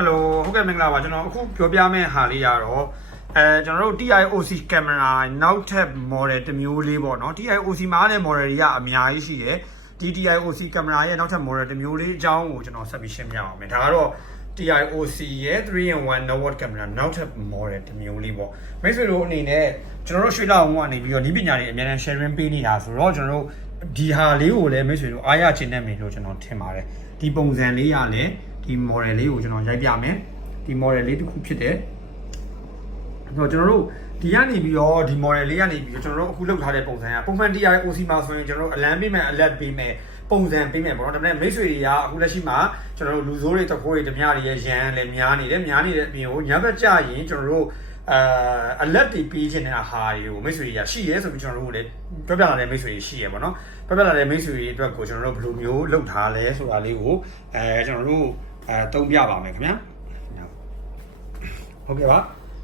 Hello ဟုတ်ကဲ့မင်္ဂလာပါကျွန်တော်အခုပြောပြမယ့်ဟာလေးရတော့ကျွန်တော်တို့ Tioc camera နောက်ထပ် model တစ်မျိုးလေးပေါ့နော် Tioc မှာလည်း model တွေကအများကြီးရှိတယ်ဒီ Tioc camera ရဲ့နောက်ထပ် model တစ်မျိုးလေးအကြောင်းကိုကျွန်တော်ဆက်ပြီးရှင်းပြအောင်မယ်ဒါကတော့ Tioc ရဲ့ 3-in-1 Dahua camera နောက်ထပ် model တစ်မျိုးလေးပေါ့မိတ်ဆွေတို့အနေနဲ့ကျွန်တော်တို့ရွှေလောက်အောင်ကနေပြီးတော့ဒီပညာတွေအများနဲ့ sharing ပေးနေတာဆိုတော့ကျွန်တော်တို့ဒီဟာလေးကိုလည်းမိတ်ဆွေတို့အားရချင်တဲ့မယ်လို့ကျွန်တော်ထင်ပါတယ်ဒီပုံစံလေးရလည်းဒီ model လေးကိုကျွန်တော်ရိုက်ပြမယ်ဒီ model လေးတစ်ခုဖြစ်တယ်ဆိုတော့ကျွန်တော်တို့ဒီကနေပြီးတော့ဒီ model လေးကနေပြီးတော့ကျွန်တော်တို့အခုလုပ်ထားတဲ့ပုံစံကပုံမှန် Tioc မှာဆိုရင်ကျွန်တော်တို့ alarm ပေးမယ် alert ပေးမယ်ပုံစံပေးမယ်ပေါ့နော်ဒါပေမဲ့မိတ်ဆွေတွေကအခုလက်ရှိမှာကျွန်တော်တို့လူဆိုးတွေတခိုးတွေဓမြတွေရဲ့ရန်လည်းများနေတယ်များနေတဲ့အပြင်ကိုညဘက်ကြရင်ကျွန်တော်တို့alert တွေပေးခြင်းတဲ့ဟာတွေကိုမိတ်ဆွေတွေကရှိရဲဆိုပြီးကျွန်တော်တို့လည်းပြောပြလာတဲ့မိတ်ဆွေတွေရှိရဲပေါ့နော်ပြောပြလာတဲ့မိတ်ဆွေတွေအတွက်ကိုကျွန်တော်တို့ဘယ်လိုမျိုးလုပ်ထားလဲဆိုတာလေးကိုကျွန်တော်တို့တုံးပြပါမယ်ခင်ဗျာဟုတ်ကဲ့ပါ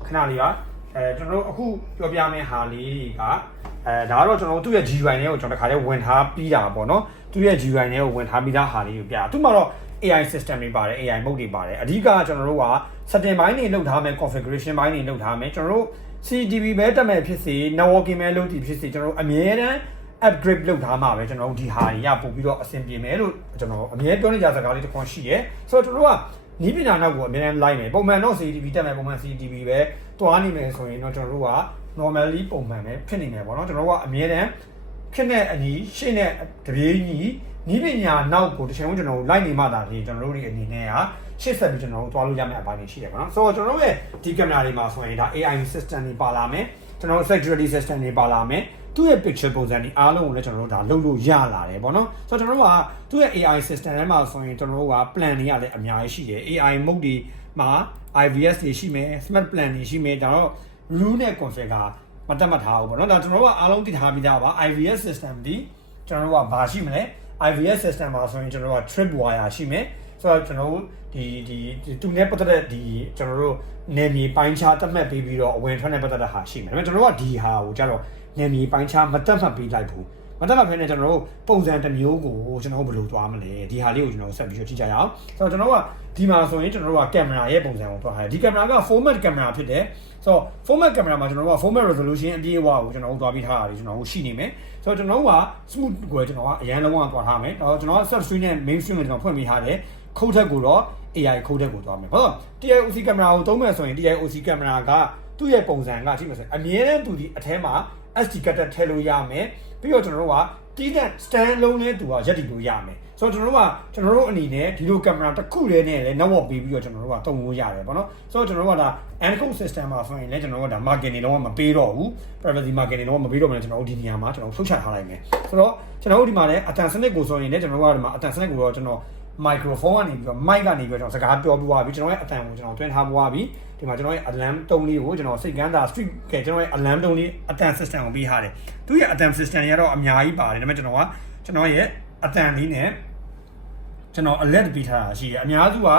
ခဏလေးပါကျွန်တော်တို့အခုပြောပြမယ့်ဟာလေးကဒါကတော့ကျွန်တော်တို့သူ့ရဲ့ GUI နဲ့ကိုကျွန်တော်တခါလေးဝင်ထားပြီးတာပေါ့နော်သူ့ရဲ့ GUI နဲ့ကိုဝင်ထားပြီးသားဟာလေးကိုပြသူ့မှာတော့ AI system တွေပါတယ် AI mode တွေပါတယ်အဓိကကျွန်တော်တို့က setting ဘိုင်းတွေလုပ်ထားမယ် configuration ဘိုင်းတွေလုပ်ထားမယ်ကျွန်တော်တို့ CCTV ပဲတက်မယ်ဖြစ်စေ networking ပဲလုပ်တည်ဖြစ်စေကျွန်တော်တို့အမြဲတမ်း upgrade လုပ်ထားမှာပဲကျွန်တော်တို့ဒီဟာတွေကပို့ပြီးတော့အဆင်ပြေမယ်လို့ကျွန်တော်အမြဲပြောနေကြစကားလေးတစ်ခွန်းရှိရဲဆိုတော့ကျွန်တော်တို့ကနီးပညာနောက်ကိုအမြဲတမ်းလိုက်မယ်ပုံမှန်တော့ CCTV တက်မယ်ပုံမှန် CCTV ပဲတွားနေမယ်ဆိုရင်တော့ကျွန်တော်တို့က normally ပုံမှန်ပဲဖြစ်နေမယ်ပေါ့နော်ကျွန်တော်တို့ကအမြဲတမ်းခက်တဲ့အညီရှေ့နဲ့တပြေးညီနီးပညာနောက်ကိုတစ်ချိန်လုံးကျွန်တော်တို့လိုက်နေမှသာဒီကျွန်တော်တို့တွေအနေနဲ့ကရှေ့ဆက်ပြီးကျွန်တော်တို့တွားလို့ရမယ့်အပိုင်းတွေရှိတယ်ပေါ့နော်ဆိုတော့ကျွန်တော်တို့ရဲ့ဒီ camera တွေမှာဆိုရင်ဒါ AI system တွေပါလာမယ်ကျွန်တော်တို့ security system တွေပါလာမယ်သူ့ရဲ့ picture ပုံစံတွေအားလုံးကိုလည်းကျွန်တော်တို့ဒါလုပ်လို့ရလာတယ်ပေါ့နော်ဆိုတော့ကျွန်တော်တို့ကသူ့ရဲ့ AI system ထဲမှာဆိုရင်ကျွန်တော်တို့က plan တွေကလည်းအများကြီးရှိတယ် AI mode တွေမှာ IVS တွေရှိမယ် smart plan တွေရှိမယ်ဒါတော့ rule နဲ့ configure မတက်မှတ်ထားဘူးပေါ့နော်ဒါကျွန်တော်တို့ကအားလုံးသိထားပြီးသားပါ IVS system ဒီကျွန်တော်တို့ကဘာရှိမလဲ IVS system မှာဆိုရင်ကျွန်တော်တို့က trip wire ရှိမယ်ဆိုတော့ကျွန်တော်တို့ဒီသူနဲ့ပတ်သက်တဲ့ဒီကျွန်တော်တို့နယ်မြေပိုင်းခြားတက်မှတ်ပေးပြီးတော့အဝင်ထွက်နဲ့ပတ်သက်တဲ့ဟာရှိမယ်ဒါပေမဲ့ကျွန်တော်တို့ကဒီဟာကိုကြတော့နယ်မြေပိုင်းခြားမတက်မှတ်ပေးလိုက်ဘူးမတက်မှတ်ဖဲနဲ့ကျွန်တော်တို့ပုံစံတစ်မျိုးကိုကျွန်တော်တို့ဘယ်လိုသွားမလဲဒီဟာလေးကိုကျွန်တော်ဆက်ပြီးတော့ကြည့်ကြရအောင်ဆိုတော့ကျွန်တော်တို့ကဒီမှာဆိုရင်ကျွန်တော်တို့ကကင်မရာရဲ့ပုံစံကိုသွားထားတယ်ဒီကင်မရာက format ကင်မရာဖြစ်တယ်ဆိုတော့ format ကင်မရာမှာကျွန်တော်တို့က format resolution အပြည့်အဝကိုကျွန်တော်တို့သွားပြီးထားရတယ်ကျွန်တော်တို့ရှိနေမယ်ဆိုတော့ကျွန်တော်တို့က smooth ကိုကျွန်တော်ကအရန်လုံးဝသွားထားမယ်တော့ကျွန်တော်က sub screen နဲ့ main screen ကိုကျွန်တော်ဖွင့်ပေးထားတယ်ခုတ်ထက်ကိုတော့ AI ခုတ်ထက်ကိုသွားမယ်ဟုတ် Tioc ကင်မရာကိုသုံးမယ်ဆိုရင် Tioc ကင်မရာကသူ့ရဲ့ပုံစံကကြည့်မယ်ဆိုရင်အမြဲတမ်းသူဒီအထဲမှာ SD card ထည့်လို့ရမယ်ပြီးတော့ကျွန်တော်တို့ကတီးတဲ့ stand လုံးနဲ့သူကရက်တည်လို့ရမယ်ဆိုတော့ကျွန်တော်တို့အနေနဲ့ဒီလိုကင်မရာတစ်ခုလေးနဲ့လည်း network ပေးပြီးတော့ကျွန်တော်တို့ကတုံလို့ရတယ်ပေါ့နော်ဆိုတော့ကျွန်တော်တို့ကဒါ encode system မှာဆိုရင်လည်းကျွန်တော်တို့ကဒါ market တွေလုံးဝမပေးတော့ဘူး privacy market တွေလုံးဝမပေးတော့ဘူးကျွန်တော်တို့ဒီနေရာမှာကျွန်တော်ထုတ်ချထားလိုက်မယ်ဆိုတော့ကျွန်တော်တို့ဒီမှာလည်းအတန်စနစ်ကိုဆိုရင်လည်းကျွန်တော်တို့ကဒီမှာအတန်စနစ်ကိုတော့ကျွန်တော် microphone ကနေပြီးတော့ mic ကနေပြီးတော့ကျွန်တော်စကားပြောပြသွားပြီကျွန်တော်ရဲ့အတန်ကိုကျွန်တော်တွင်းထားပွားပြီဒီမှာကျွန်တော်ရဲ့ alarm တုံးလေးကိုကျွန်တော်စိတ်ကန်းတာ street ကဲကျွန်တော်ရဲ့ alarm တုံးလေးအတန် system ကိုပေးထားတယ်သူရဲ့အတန် system ရတော့အများကြီးပါတယ်ဒါပေမဲ့ကျွန်တော်ရဲ့အတန်လေးနဲ့ကျွန်တော် alert ပေးထားတာရှိတယ်အများစုက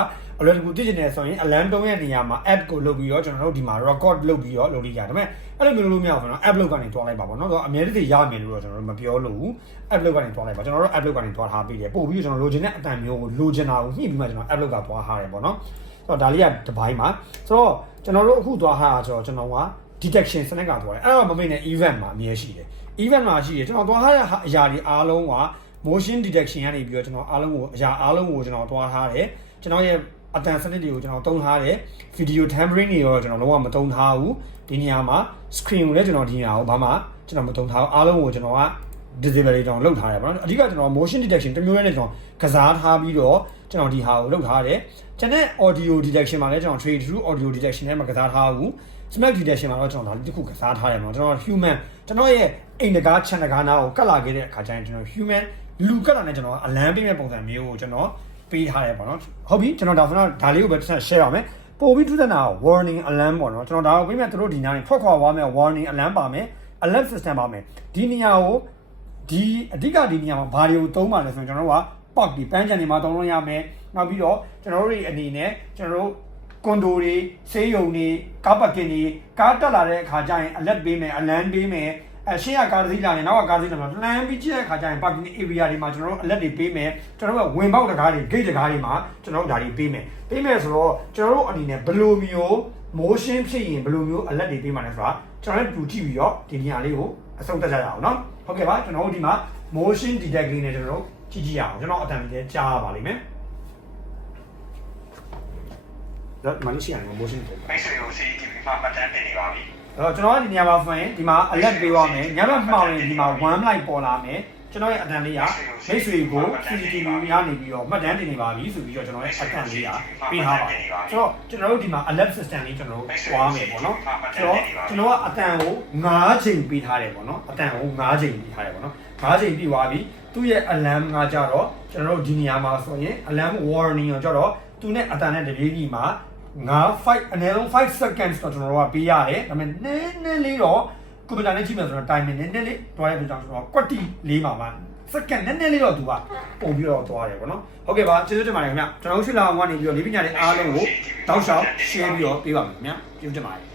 alert ကိုသိချင်တယ်ဆိုရင် alarm တုံးရဲ့နေရာမှာ app ကိုလုပ်ပြီးတော့ကျွန်တော်တို့ဒီမှာ record လုပ်ပြီးတော့လုပ်လို့ရတယ်ဒါပေမဲ့အဲ့လိုမျိုးလုပ်လို့မရဘူးဆိုတော့ app လုပ်ကနေတွားလိုက်ပါပေါ့နော်ဆိုတော့အများကြီးရမယ်လို့တော့ကျွန်တော်တို့မပြောလို့ဘူး app လုပ်ကနေတွားလိုက်ပါကျွန်တော်တို့ app လုပ်ကနေတွားထားပေးတယ်ပို့ပြီးတော့ကျွန်တော်လိုချင်တဲ့အတန်မျိုးကိုလိုချင်တာကိုညှိပြီးမှကျွန်တော် app လုပ်ကတွားထားတယ်ပေါ့နော်ဆိုတော့ဒါလေးကတစ်ပိုင်းမှာဆိုတော့ကျွန်တော်တို့အခုတွားထားတာဆိုတော့ကျွန်တော်က detection စနစ်ကတွားတယ်အဲ့တော့မမေ့နဲ့ event မှာအမြဲရှိတယ် event မှာရှိတယ်ကျွန်တော်တွားထားတဲ့အရာတွေအားလုံးက motion detection ကနေပြီးတော့ကျွန်တော်အားလုံးကိုအရာအားလုံးကိုကျွန်တော်တွားထားတယ်ကျွန်တော်ရဲ့အတန်စနစ်တွေကိုကျွန်တော်သုံးထားတယ် video tampering တွေရောကျွန်တော်လုံးဝမသုံးထားဘူးဒီနေရာမှာ screen ကိုလည်းကျွန်တော်ဒီနေရာကိုဘာမှကျွန်တော်မသုံးထားဘူးအားလုံးကိုကျွန်တော်က disable တွေကျွန်တော်လုပ်ထားတယ်ပေါ့နော်အဓိကကျွန်တော် motion detection တစ်မျိုးနဲ့ကျွန်တော်ကစားထားပြီးတော့ကျွန်တော်ဒီဟာကိုလုပ်ထားတယ်ကျွန်တော် audio detection မှာလည်းကျွန်တော် trade through audio detection နဲ့မှာကစားထားဘူး smart detection မှာတော့ကျွန်တော်ဒါတစ်ခုကစားထားတယ်ပေါ့ကျွန်တော် human ကျွန်တော်ရဲ့အိမ်တကား channel ကားနာကိုကတ်လာခဲ့တဲ့အခါကျရင်ကျွန်တော် human လူကတ်လာနဲ့ကျွန်တော်အလံပေးမဲ့ပုံစံမျိုးကိုကျွန်တော်ပေးထားတယ်ပေါ့နော်ဟုတ်ပြီကျွန်တော်ဒါလေးကိုပဲဆက် share ရအောင်မယ်ပို့ပြီးထူးတဲ့နာ warning alarm ပေါ့နော်ကျွန်တော်ဒါကိုပေးမဲ့တို့ဒီနားနေထွက်ခွာသွားမဲ့ warning alarm ပါမယ် alert system ပါမယ်ဒီနေရာကိုဒီအဓိကဒီနေရာမှာဘာတွေကိုသုံးပါလဲဆိုရင်ကျွန်တော်တို့က park ဒီပန်းချန်တွေမှာသုံးလို့ရမယ်နောက်ပြီးတော့ကျွန်တော်တို့တွေအနေနဲ့ကျွန်တော်တို့ကွန်ဒိုတွေဆေးရုံတွေကားပါကင်တွေကားတက်လာတဲ့အခါကျရင် alert ပေးမယ် alarm ပေးမယ် ရှေ့ကကားစီးလာနေနောက်ကကားစီးလာတော့လမ်းပြီးကြည့်တဲ့ခါကျရင် parking area တွေမှာကျွန်တော်တို့အလက်တွေပေးမယ်ကျွန်တော်တို့ကဝင်ပေါက်တကားတွေ gate တကားတွေမှာကျွန်တော်တို့ဒါတွေပေးမယ်ဆိုတော့ကျွန်တော်တို့အနေနဲ့ဘယ်လိုမျိုး motion ဖြစ်ရင်ဘယ်လိုမျိုးအလက်တွေပေးမှာလဲဆိုတာကျွန်တော်တို့ ကြည့်ပြီးတော့ဒီနေရာလေးကိုအဆုံးသတ်ကြရအောင်နော်ဟုတ်ကဲ့ပါကျွန်တော်တို့ဒီမှာ motion detect လေးနဲ့ကျွန်တော်တို့ကြည့်ရအောင်ကျွန်တော်အတန်လေးကြားပါလိမ့်မယ်ဒါမှလည်းရှိရမယ် motion detect မိတ်ဆွေကို CCTV မှာမှတ်တမ်းတင်နေပါပြီအဲ့တော့ကျွန်တော်ဒီနေရာမှာဆိုရင်ဒီမှာ alert ပေးပါမယ်ညဘက်မှောင်ရင်ဒီမှာ one light ပေါ်လာမယ်ကျွန်တော်ရဲ့အတန်လေးကမိတ်ဆွေကို CCTV ရနေပြီးတော့မှတ်တမ်းတင်နေပါပြီဆိုပြီးတော့ကျွန်တော်ရဲ့အတန်လေးကပေးထားပါတယ်ဆိုတော့ကျွန်တော်တို့ဒီမှာ alert system လေးကျွန်တော်တို့ပွားမယ်ပေါ့နော်ဆိုတော့ကျွန်တော်ကအတန်ကို9ချိန်ပေးထားတယ်ပေါ့နော်အတန်ကို9ချိန်ပေးထားတယ်ပေါ့နော်9ချိန်ပြီးသွားပြီသူ့ရဲ့ alarm ကကြတော့ကျွန်တော်တို့ဒီနေရာမှာဆိုရင် alarm warning ကိုကြတော့သူနဲ့အတန်နဲ့တပြေးညီမှာ5အနည်းဆုံး5 seconds တော့ကျွန်တော်တို့ကပေးရတယ်ဒါပေမဲ့နည်းနည်းလေးတော့ကွန်ပျူတာနဲ့ကြည့်မယ်ဆိုတော့ timing နည်းနည်းလေးတွားရတဲ့ကြောင့်ကျွန်တော်ကွက်တီလေးပါမှာ second နည်းနည်းလေးတော့သူကပုံပြီးတော့တွားတယ်ပေါ့နော်ဟုတ်ကဲ့ပါကျေးဇူးတင်ပါတယ်ခင်ဗျကျွန်တော်တို့ရှိလာအောင်ကနေပြီးတော့လေးပညာတွေအားလုံးကိုတောက်လျှောက် share ပြီးတော့ပေးပါမယ်ခင်ဗျကျေးဇူးတင်ပါတယ်